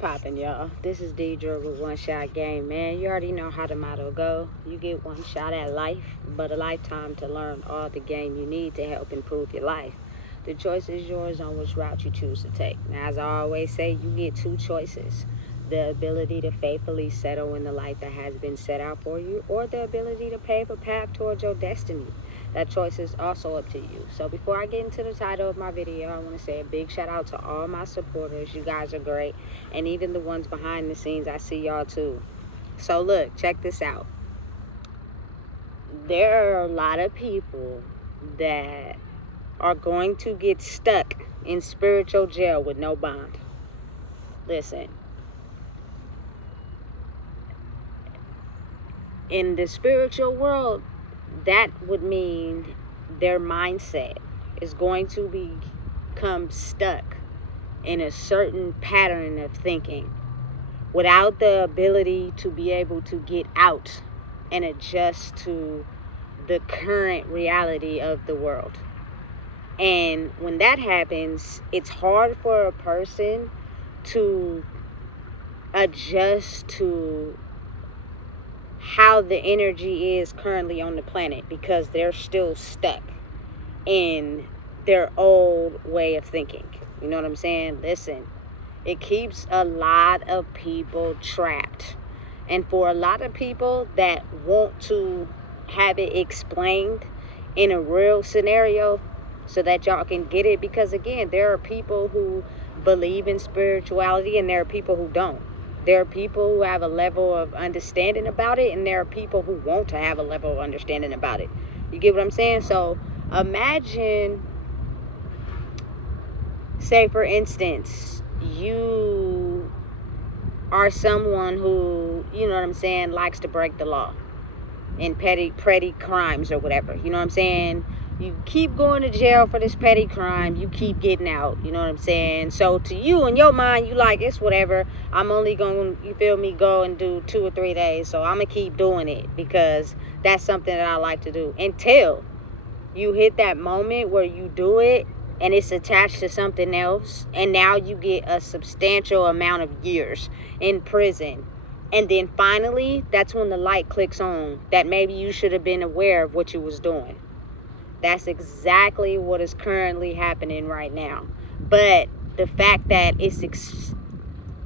poppin', y'all? This is Deidre with One Shot Game, man. You already know how the motto go. You get one shot at life, but a lifetime to learn all the game you need to help improve your life. The choice is yours on which route you choose to take. Now, as I always say, you get two choices. The ability to faithfully settle in the life that has been set out for you, or the ability to pave a path towards your destiny. That choice is also up to you. So before I get into the title of my video, I want to say a big shout out to all my supporters. You guys are great. And even the ones behind the scenes, I see y'all too. So look, check this out. There are a lot of people that are going to get stuck in spiritual jail with no bond. Listen. In the spiritual world, that would mean their mindset is going to become stuck in a certain pattern of thinking without the ability to be able to get out and adjust to the current reality of the world. And when that happens, it's hard for a person to adjust to how the energy is currently on the planet, because they're still stuck in their old way of thinking. You know what I'm saying? Listen, it keeps a lot of people trapped. And for a lot of people that want to have it explained in a real scenario so that y'all can get it, because again, there are people who believe in spirituality and there are people who don't. There are people who have a level of understanding about it, and there are people who want to have a level of understanding about it. You get what I'm saying? So imagine, say for instance, you are someone who, you know what I'm saying, likes to break the law in petty crimes or whatever. You know what I'm saying? You keep going to jail for this petty crime. You keep getting out. You know what I'm saying? So to you, in your mind, you like, it's whatever. I'm only going to, you feel me, go and do 2 or 3 days. So I'm going to keep doing it because that's something that I like to do. Until you hit that moment where you do it and it's attached to something else. And now you get a substantial amount of years in prison. And then finally, that's when the light clicks on that maybe you should have been aware of what you was doing. That's exactly what is currently happening right now. But the fact that it's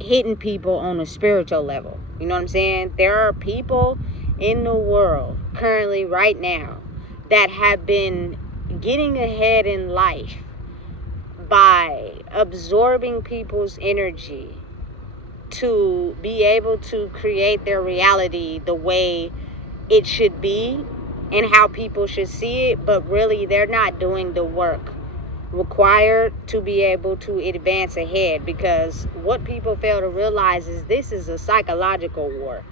hitting people on a spiritual level, you know what I'm saying? There are people in the world currently right now that have been getting ahead in life by absorbing people's energy to be able to create their reality the way it should be and how people should see it, but really they're not doing the work required to be able to advance ahead. Because what people fail to realize is this is a psychological war,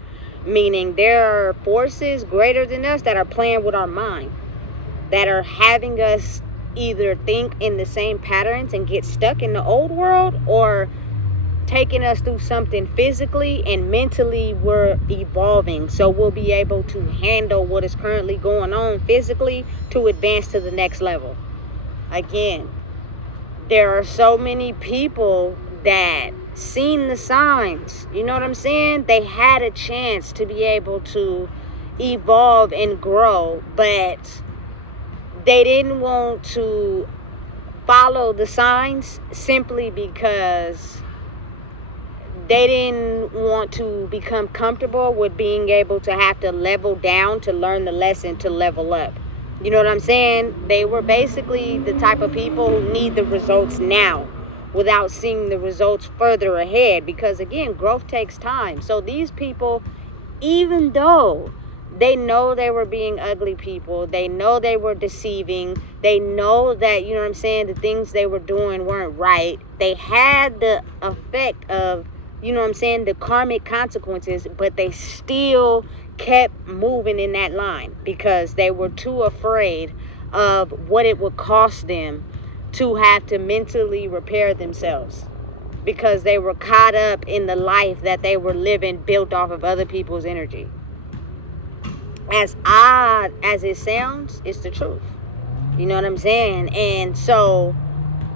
meaning there are forces greater than us that are playing with our mind, that are having us either think in the same patterns and get stuck in the old world, or taking us through something physically and mentally. We're evolving, so we'll be able to handle what is currently going on physically to advance to the next level. Again, there are so many people that seen the signs, you know what I'm saying? They had a chance to be able to evolve and grow, but they didn't want to follow the signs simply because they didn't want to become comfortable with being able to have to level down to learn the lesson to level up. You know what I'm saying? They were basically the type of people who need the results now without seeing the results further ahead, because again, growth takes time. So these people, even though they know they were being ugly people, they know they were deceiving, they know that, you know what I'm saying, the things they were doing weren't right, they had the effect of, you know what I'm saying, the karmic consequences, but they still kept moving in that line because they were too afraid of what it would cost them to have to mentally repair themselves, because they were caught up in the life that they were living built off of other people's energy. As odd as it sounds, it's the truth. You know what I'm saying? And so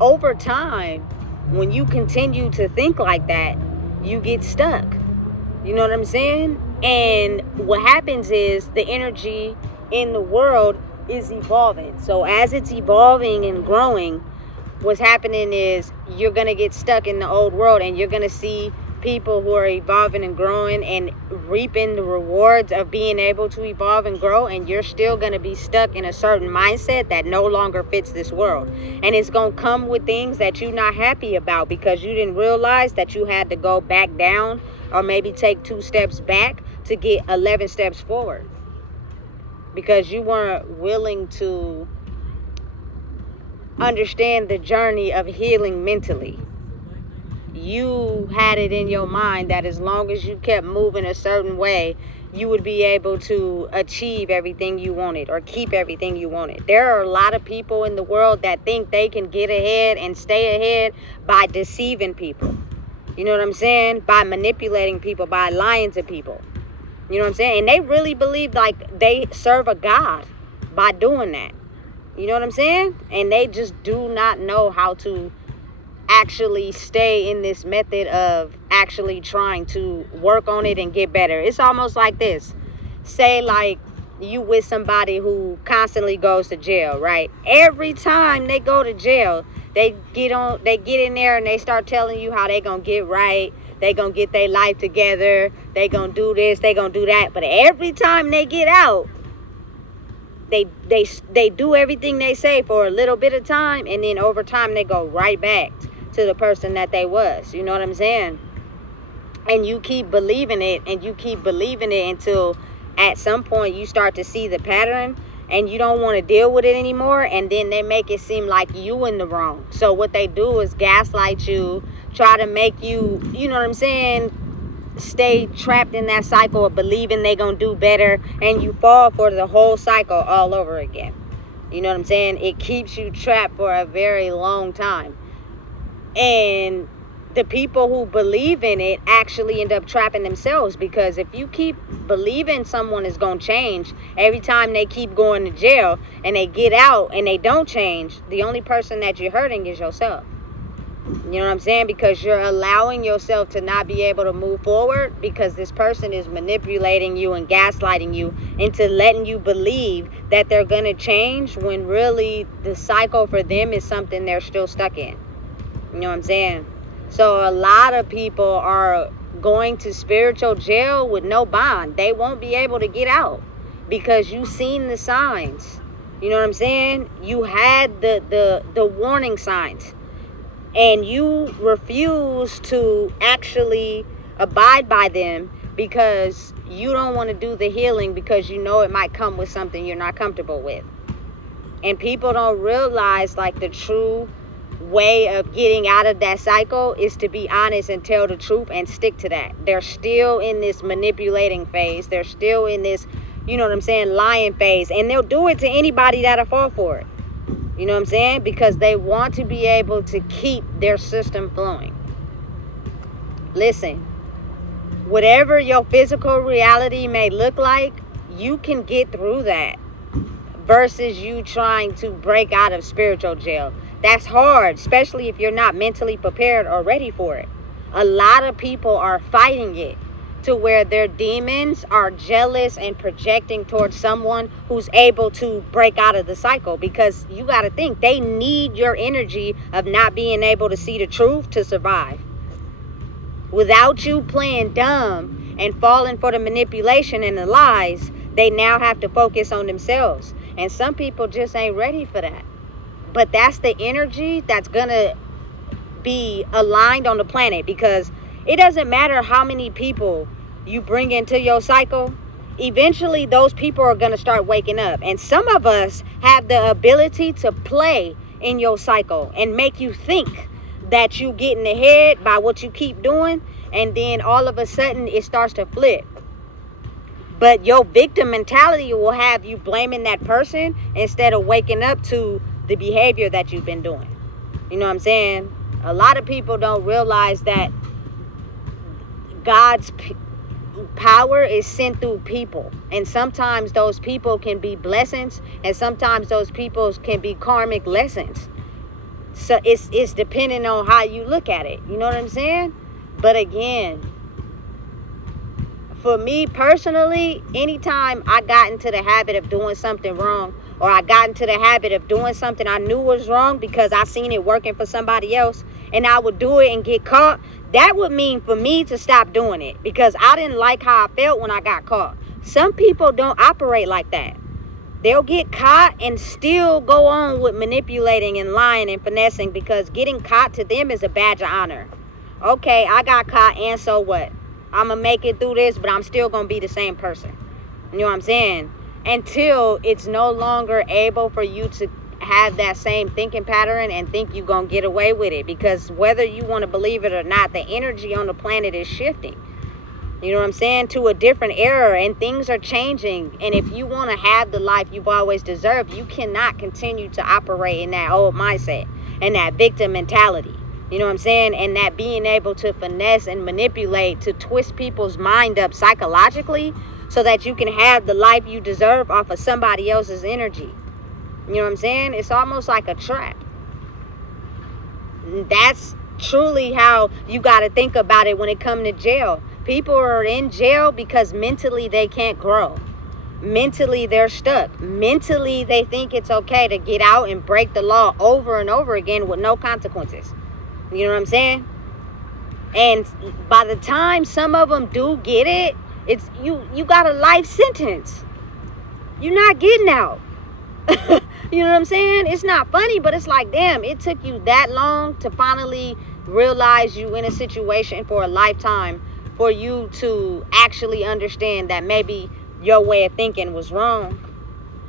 over time, when you continue to think like that, you get stuck. You know what I'm saying? And what happens is the energy in the world is evolving. So as it's evolving and growing, what's happening is you're going to get stuck in the old world, and you're going to see people who are evolving and growing and reaping the rewards of being able to evolve and grow, and you're still going to be stuck in a certain mindset that no longer fits this world. And it's going to come with things that you're not happy about because you didn't realize that you had to go back down or maybe take 2 steps back to get 11 steps forward because you weren't willing to understand the journey of healing mentally. You had it in your mind that as long as you kept moving a certain way, you would be able to achieve everything you wanted or keep everything you wanted. There are a lot of people in the world that think they can get ahead and stay ahead by deceiving people. You know what I'm saying? By manipulating people, by lying to people. You know what I'm saying? And they really believe like they serve a God by doing that. You know what I'm saying? And they just do not know how to actually stay in this method of actually trying to work on it and get better. It's almost like this. Say like you with somebody who constantly goes to jail, right? Every time they go to jail, they get in there and they start telling you how they gonna get right, they gonna get their life together, they gonna do this, they gonna do that. But every time they get out, they do everything they say for a little bit of time, and then over time they go right back to the person that they was. You know what I'm saying? And you keep believing it, and you keep believing it until at some point you start to see the pattern and you don't want to deal with it anymore, and then they make it seem like you in the wrong. So what they do is gaslight you, try to make you, you know what I'm saying, stay trapped in that cycle of believing they gonna do better, and you fall for the whole cycle all over again. You know what I'm saying? It keeps you trapped for a very long time. And the people who believe in it actually end up trapping themselves, because if you keep believing someone is going to change every time they keep going to jail and they get out and they don't change, the only person that you're hurting is yourself. You know what I'm saying? Because you're allowing yourself to not be able to move forward because this person is manipulating you and gaslighting you into letting you believe that they're going to change when really the cycle for them is something they're still stuck in. You know what I'm saying? So a lot of people are going to spiritual jail with no bond. They won't be able to get out because you've seen the signs. You know what I'm saying? You had the warning signs, and you refuse to actually abide by them because you don't want to do the healing because you know it might come with something you're not comfortable with. And people don't realize like the true way of getting out of that cycle is to be honest and tell the truth and stick to that. They're still in this manipulating phase. They're still in this, you know what I'm saying, lying phase. And they'll do it to anybody that'll fall for it. You know what I'm saying? Because they want to be able to keep their system flowing. Listen, whatever your physical reality may look like, you can get through that versus you trying to break out of spiritual jail. That's hard, especially if you're not mentally prepared or ready for it. A lot of people are fighting it to where their demons are jealous and projecting towards someone who's able to break out of the cycle, because you got to think they need your energy of not being able to see the truth to survive. Without you playing dumb and falling for the manipulation and the lies, they now have to focus on themselves. And some people just ain't ready for that. But that's the energy that's going to be aligned on the planet, because it doesn't matter how many people you bring into your cycle. Eventually, those people are going to start waking up. And some of us have the ability to play in your cycle and make you think that you getting ahead by what you keep doing. And then all of a sudden, it starts to flip. But your victim mentality will have you blaming that person instead of waking up to the behavior that you've been doing. You know what I'm saying? A lot of people don't realize that God's power is sent through people. And sometimes those people can be blessings, and sometimes those people can be karmic lessons. So it's depending on how you look at it. You know what I'm saying? But again, for me personally, anytime I got into the habit of doing something wrong, or I got into the habit of doing something I knew was wrong because I seen it working for somebody else, and I would do it and get caught, that would mean for me to stop doing it, because I didn't like how I felt when I got caught. Some people don't operate like that. They'll get caught and still go on with manipulating and lying and finessing, because getting caught to them is a badge of honor. Okay, I got caught, and so what? I'm going to make it through this, but I'm still going to be the same person. You know what I'm saying? Until it's no longer able for you to have that same thinking pattern and think you're going to get away with it. Because whether you want to believe it or not, the energy on the planet is shifting. You know what I'm saying? To a different era, and things are changing. And if you want to have the life you've always deserved, you cannot continue to operate in that old mindset and that victim mentality. You know what I'm saying? And that being able to finesse and manipulate to twist people's mind up psychologically so that you can have the life you deserve off of somebody else's energy. You know what I'm saying? It's almost like a trap. That's truly how you got to think about it when it comes to jail. People are in jail because mentally they can't grow. Mentally they're stuck. Mentally they think it's okay to get out and break the law over and over again with no consequences. You know what I'm saying? And by the time some of them do get it, it's you got a life sentence. You're not getting out. You know what I'm saying? It's not funny, but it's like, damn, it took you that long to finally realize you in a situation for a lifetime for you to actually understand that maybe your way of thinking was wrong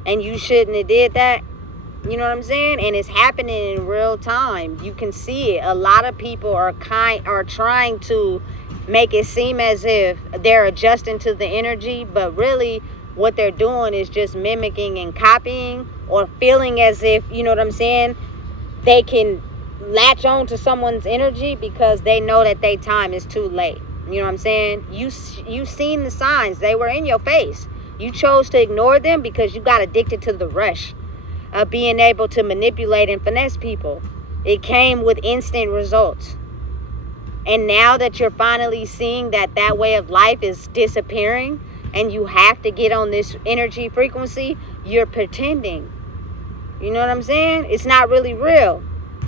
and you shouldn't have did that. You know what I'm saying? And it's happening in real time. You can see it. A lot of people are trying to make it seem as if they're adjusting to the energy, but really what they're doing is just mimicking and copying, or feeling as if, you know what I'm saying, they can latch on to someone's energy because they know that their time is too late. You know what I'm saying? You seen the signs. They were in your face. You chose to ignore them because you got addicted to the rush of being able to manipulate and finesse people. It came with instant results. And now that you're finally seeing that that way of life is disappearing and you have to get on this energy frequency, you're pretending. You know what I'm saying? It's not really real.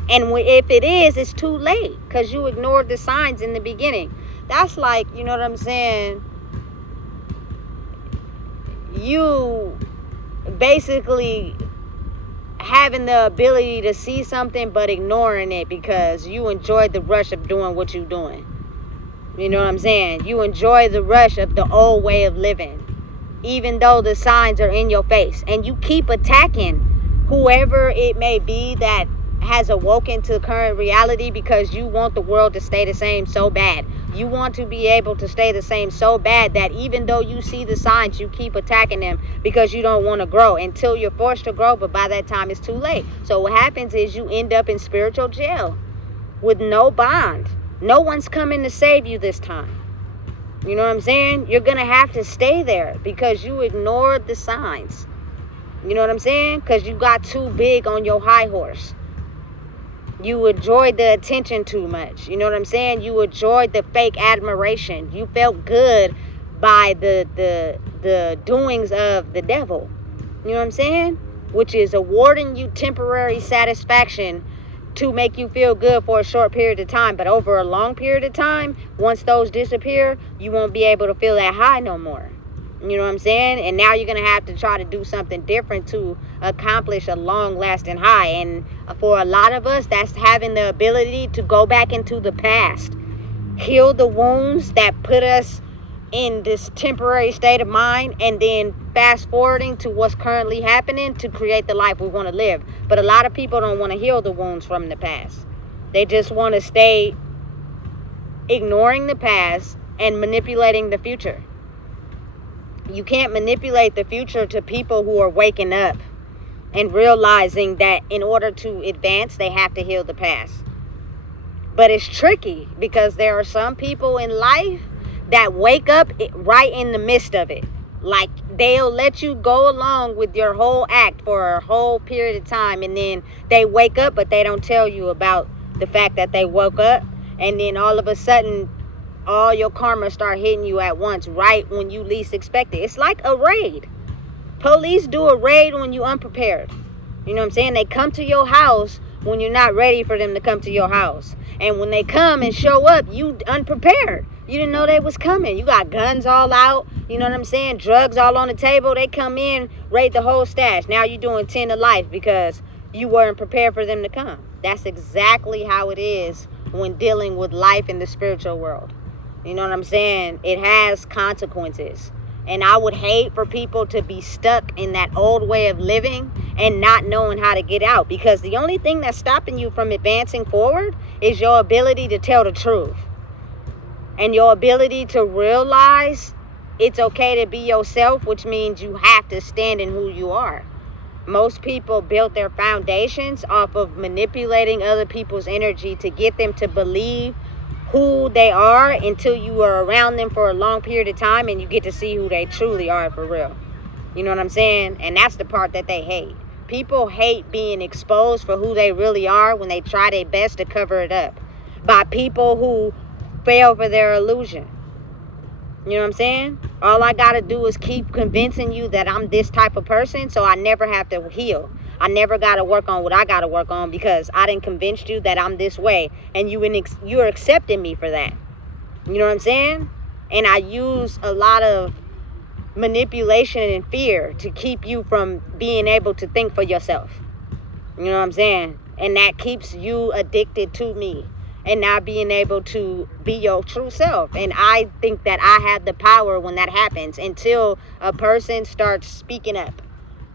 And if it is, it's too late because you ignored the signs in the beginning. That's like, you know what I'm saying? You basically having the ability to see something but ignoring it because you enjoy the rush of doing what you're doing. You know what I'm saying? You enjoy the rush of the old way of living, even though the signs are in your face. And you keep attacking whoever it may be that has awoken to current reality because you want the world to stay the same so bad. You want to be able to stay the same so bad that even though you see the signs, you keep attacking them because you don't want to grow until you're forced to grow, but by that time it's too late. So what happens is you end up in spiritual jail with no bond. No one's coming to save you this time. You know what I'm saying? You're going to have to stay there because you ignored the signs. You know what I'm saying? Because you got too big on your high horse. You enjoyed the attention too much. You know what I'm saying? You enjoyed the fake admiration. You felt good by the doings of the devil. You know what I'm saying? Which is awarding you temporary satisfaction to make you feel good for a short period of time. But over a long period of time, once those disappear, you won't be able to feel that high no more. You know what I'm saying? And now you're going to have to try to do something different to accomplish a long-lasting high. And for a lot of us, that's having the ability to go back into the past, heal the wounds that put us in this temporary state of mind, and then fast forwarding to what's currently happening to create the life we want to live. But a lot of people don't want to heal the wounds from the past. They just want to stay ignoring the past and manipulating the future. You can't manipulate the future to people who are waking up and realizing that in order to advance, they have to heal the past. But it's tricky because there are some people in life that wake up right in the midst of it. Like, they'll let you go along with your whole act for a whole period of time, and then they wake up, but they don't tell you about the fact that they woke up. And then all of a sudden, all your karma start hitting you at once, right when you least expect it. It's like a raid. Police do a raid when you're unprepared. You know what I'm saying? They come to your house when you're not ready for them to come to your house. And when they come and show up, you unprepared. You didn't know they was coming. You got guns all out. You know what I'm saying? Drugs all on the table. They come in, raid the whole stash. Now you're doing 10 to life because you weren't prepared for them to come. That's exactly how it is when dealing with life in the spiritual world. You know what I'm saying? It has consequences. And I would hate for people to be stuck in that old way of living and not knowing how to get out. Because the only thing that's stopping you from advancing forward is your ability to tell the truth. And your ability to realize it's okay to be yourself, which means you have to stand in who you are. Most people built their foundations off of manipulating other people's energy to get them to believe who they are until you are around them for a long period of time and you get to see who they truly are for real. You know what I'm saying? And that's the part that they hate. People hate being exposed for who they really are when they try their best to cover it up by people who fail for their illusion. You know what I'm saying? All I gotta do is keep convincing you that I'm this type of person, so I never have to heal. I never gotta work on what I gotta work on because I didn't convince you that I'm this way, and you're accepting me for that. You know what I'm saying? And I use a lot of manipulation and fear to keep you from being able to think for yourself. You know what I'm saying? And that keeps you addicted to me and not being able to be your true self. And I think that I have the power when that happens until a person starts speaking up.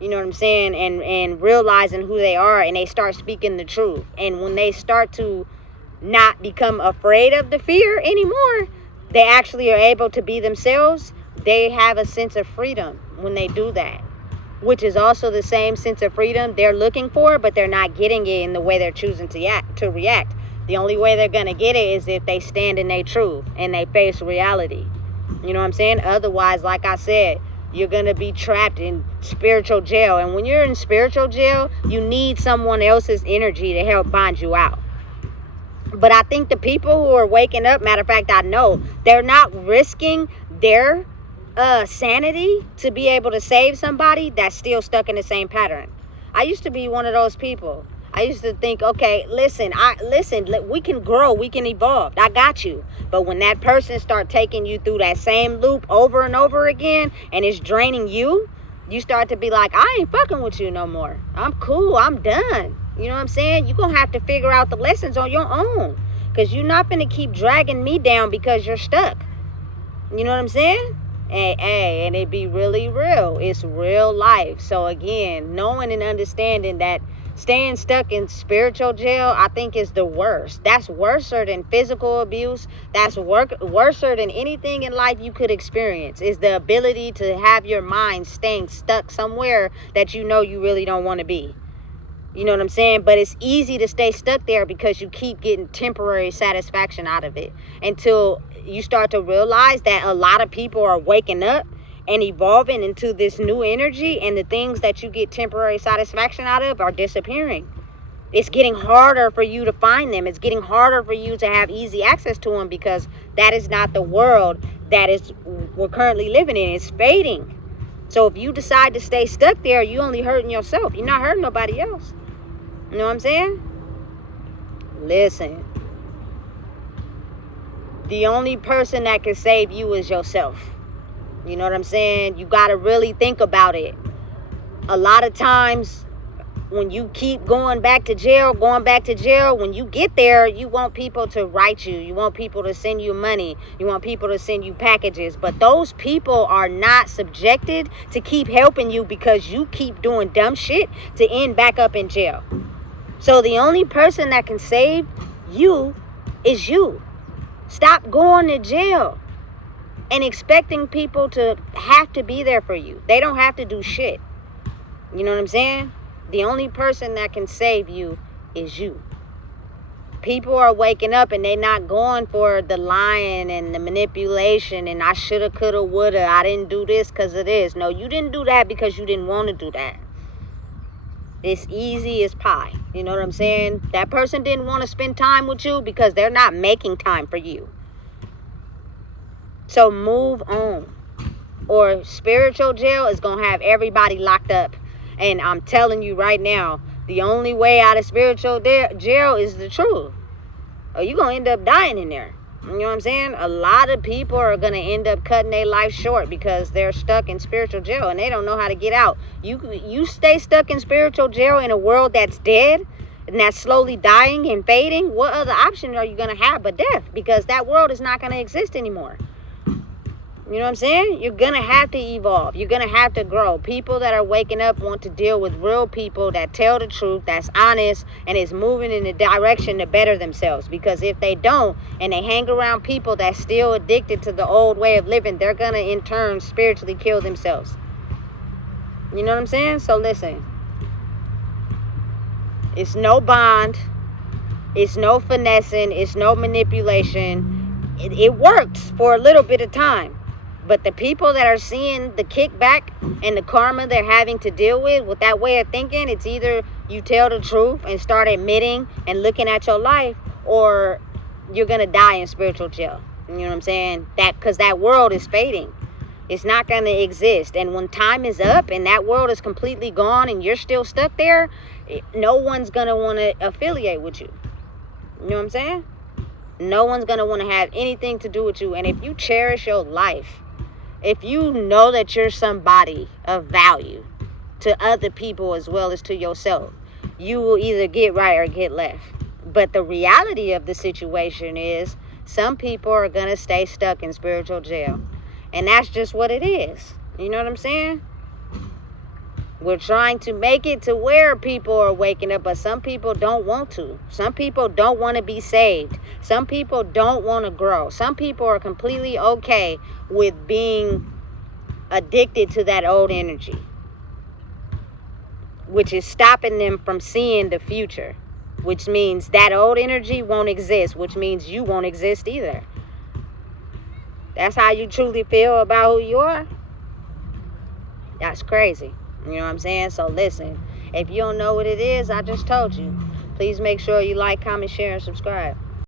You know what I'm saying? And realizing who they are, and they start speaking the truth. And when they start to not become afraid of the fear anymore, they actually are able to be themselves. They have a sense of freedom when they do that, which is also the same sense of freedom they're looking for, but they're not getting it in the way they're choosing to react. The only way they're going to get it is if they stand in their truth and they face reality. You know what I'm saying? Otherwise, like I said, you're going to be trapped in spiritual jail. And when you're in spiritual jail, you need someone else's energy to help bind you out. But I think the people who are waking up, matter of fact, I know, they're not risking their sanity to be able to save somebody that's still stuck in the same pattern. I used to be one of those people. I used to think, okay, listen, we can grow, we can evolve. I got you. But when that person start taking you through that same loop over and over again, and it's draining you, you start to be like, I ain't fucking with you no more. I'm cool. I'm done. You know what I'm saying? You're going to have to figure out the lessons on your own, because you're not going to keep dragging me down because you're stuck. You know what I'm saying? And it be really real. It's real life. So again, knowing and understanding that staying stuck in spiritual jail, I think, is the worst. That's worse than physical abuse. That's worse than anything in life you could experience, is the ability to have your mind staying stuck somewhere that you know you really don't want to be. You know what I'm saying? But it's easy to stay stuck there because you keep getting temporary satisfaction out of it until you start to realize that a lot of people are waking up and evolving into this new energy, and the things that you get temporary satisfaction out of are disappearing. It's getting harder for you to find them. It's getting harder for you to have easy access to them because that is not the world that is we're currently living in. It's fading. So if you decide to stay stuck there, you're only hurting yourself. You're not hurting nobody else. You know what I'm saying? Listen. The only person that can save you is yourself. You know what I'm saying? You got to really think about it. A lot of times when you keep going back to jail, when you get there, you want people to write you. You want people to send you money. You want people to send you packages. But those people are not subjected to keep helping you because you keep doing dumb shit to end back up in jail. So the only person that can save you is you. Stop going to jail and expecting people to have to be there for you. They don't have to do shit. You know what I'm saying? The only person that can save you is you. People are waking up and they're not going for the lying and the manipulation and I shoulda, coulda, woulda. I didn't do this because of this. No, you didn't do that because you didn't want to do that. It's easy as pie. You know what I'm saying? That person didn't want to spend time with you because they're not making time for you. So move on. Or spiritual jail is going to have everybody locked up. And I'm telling you right now, the only way out of spiritual jail is the truth. Or you're going to end up dying in there. You know what I'm saying? A lot of people are going to end up cutting their life short because they're stuck in spiritual jail and they don't know how to get out. You stay stuck in spiritual jail in a world that's dead and that's slowly dying and fading. What other option are you going to have but death? Because that world is not going to exist anymore. You know what I'm saying? You're going to have to evolve. You're going to have to grow. People that are waking up want to deal with real people that tell the truth, that's honest, and is moving in the direction to better themselves. Because if they don't, and they hang around people that's still addicted to the old way of living, they're going to, in turn, spiritually kill themselves. You know what I'm saying? So listen. It's no bond. It's no finessing. It's no manipulation. It works for a little bit of time. But the people that are seeing the kickback and the karma they're having to deal with that way of thinking, it's either you tell the truth and start admitting and looking at your life, or you're going to die in spiritual jail. You know what I'm saying? Because that world is fading. It's not going to exist. And when time is up and that world is completely gone and you're still stuck there, no one's going to want to affiliate with you. You know what I'm saying? No one's going to want to have anything to do with you. And if you cherish your life, if you know that you're somebody of value to other people as well as to yourself, you will either get right or get left. But the reality of the situation is some people are going to stay stuck in spiritual jail. And that's just what it is. You know what I'm saying? We're trying to make it to where people are waking up, but some people don't want to. Some people don't want to be saved. Some people don't want to grow. Some people are completely okay with being addicted to that old energy, which is stopping them from seeing the future, which means that old energy won't exist, which means you won't exist either. That's how you truly feel about who you are? That's crazy. You know what I'm saying? So listen, if you don't know what it is, I just told you. Please make sure you like, comment, share, and subscribe.